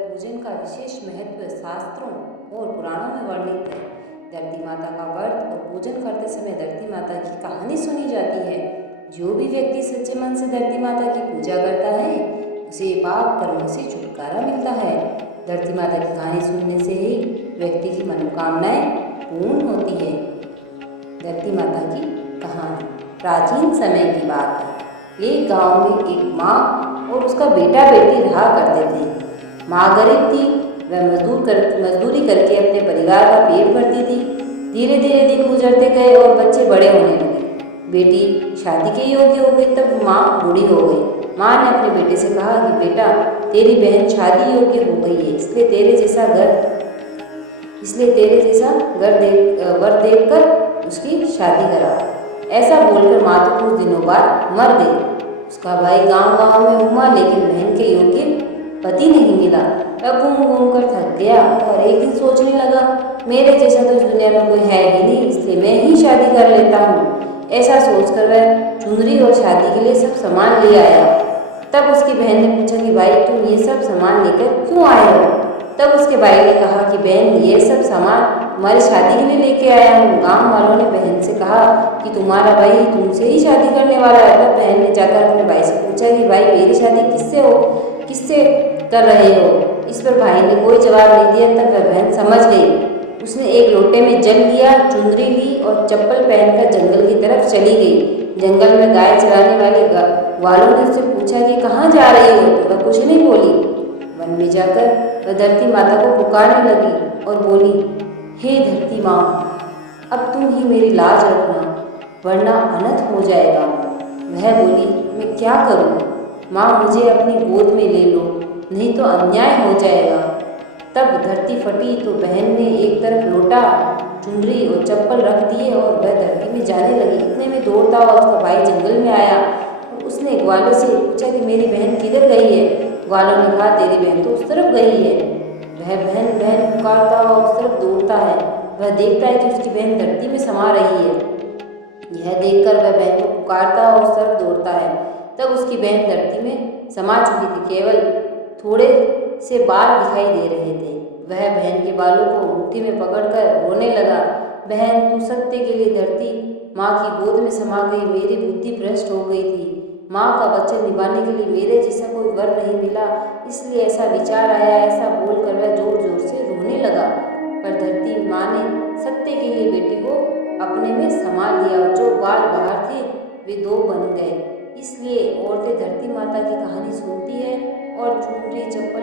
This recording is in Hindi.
पूजन का विशेष महत्व शास्त्रों और पुराणों में वर्णित है। धरती माता का व्रत और पूजन करते समय धरती माता की कहानी सुनी जाती है। जो भी व्यक्ति सच्चे मन से धरती माता की पूजा करता है उसे पाप कर्मों से छुटकारा मिलता है। धरती माता की कहानी सुनने से ही व्यक्ति की मनोकामनाएं पूर्ण होती है। धरती माता की कहानी प्राचीन समय की बात है। एक गांव में एक माँ और उसका बेटा बेटी रहा करते थे। माँ गरीब थी, वह मजदूरी करके अपने परिवार का पेट भरती थी। धीरे धीरे दिन गुजरते गए और बच्चे बड़े होने लगे। बेटी शादी के योग्य हो गई तब माँ बूढ़ी हो गई। माँ ने अपने बेटे से कहा कि बेटा, तेरी बहन शादी योग्य हो गई है, इसलिए तेरे जैसा वर देखकर उसकी शादी करा। ऐसा बोलकर माँ तो कुछ दिनों बाद मर गई। उसका भाई गांव में घूमा लेकिन बहन के योग्य पति नहीं मिला। वह घूम घूम कर थक गया और एक दिन सोचने लगा, मेरे जैसा तो इस दुनिया में कोई है ही नहीं, इसलिए मैं ही शादी कर लेता हूँ। ऐसा सोचकर वह चुनरी और शादी के लिए सब सामान ले आया। तब उसकी बहन ने पूछा कि भाई, तुम ये सब सामान लेकर क्यों आए हो? तब उसके भाई ने कहा कि बहन, ये सब सामान तुम्हारी शादी के लिए लेके आया हूँ। गांव वालों ने बहन से कहा कि तुम्हारा भाई तुमसे ही शादी करने वाला है। तब बहन ने जाकर अपने भाई से पूछा कि भाई, मेरी शादी किससे कर रहे हो? इस पर भाई ने कोई जवाब नहीं दिया। तब वह बहन समझ गई। उसने एक लोटे में जल लिया, चुनरी ली और चप्पल पहनकर जंगल की तरफ चली गई। जंगल में गाय चराने वाले वालों ने उससे पूछा कि कहाँ जा रही हो? तो वह कुछ नहीं बोली। वन में जाकर वह धरती माता को पुकारने लगी और बोली, हे धरती माँ, अब तुम ही मेरी लाज रखना, वरना अनर्थ हो जाएगा। वह बोली, मैं क्या करूँ? माँ, मुझे अपनी गोद में ले लो, नहीं तो अन्याय हो जाएगा। तब धरती फटी तो बहन ने एक तरफ लोटा, चुनरी और चप्पल रख दिए और वह धरती में जाने लगी। इतने में दौड़ता हुआ उसका भाई जंगल में आया और उसने ग्वालों से पूछा कि मेरी बहन किधर गई है? ग्वालों ने कहा, तेरी बहन तो उस तरफ गई है। वह बहन बहन पुकारता हुआ उस तरफ दौड़ता है। वह देखता है कि उसकी बहन धरती में समा रही है। यह देखकर वह बहन को पुकारता हुआ उस तरफ दौड़ता है। तब उसकी बहन धरती में समा चुकी थी, केवल थोड़े से बाल दिखाई दे रहे थे। वह बहन के बालों को मुट्ठी में पकड़कर रोने लगा, बहन, तू सत्य के लिए धरती माँ की गोद में समा गई। मेरी बुद्धि भ्रष्ट हो गई थी। माँ का वचन निभाने के लिए मेरे जैसा कोई वर नहीं मिला, इसलिए ऐसा विचार आया। ऐसा बोलकर वह जोर जोर से रोने लगा। पर धरती माँ ने सत्य के लिए बेटी को अपने में समा लिया। जो बाल बाहर थे वे दो बन गए। इसलिए औरतें धरती माता की कहानी सुनती है और चुनरी चप्पल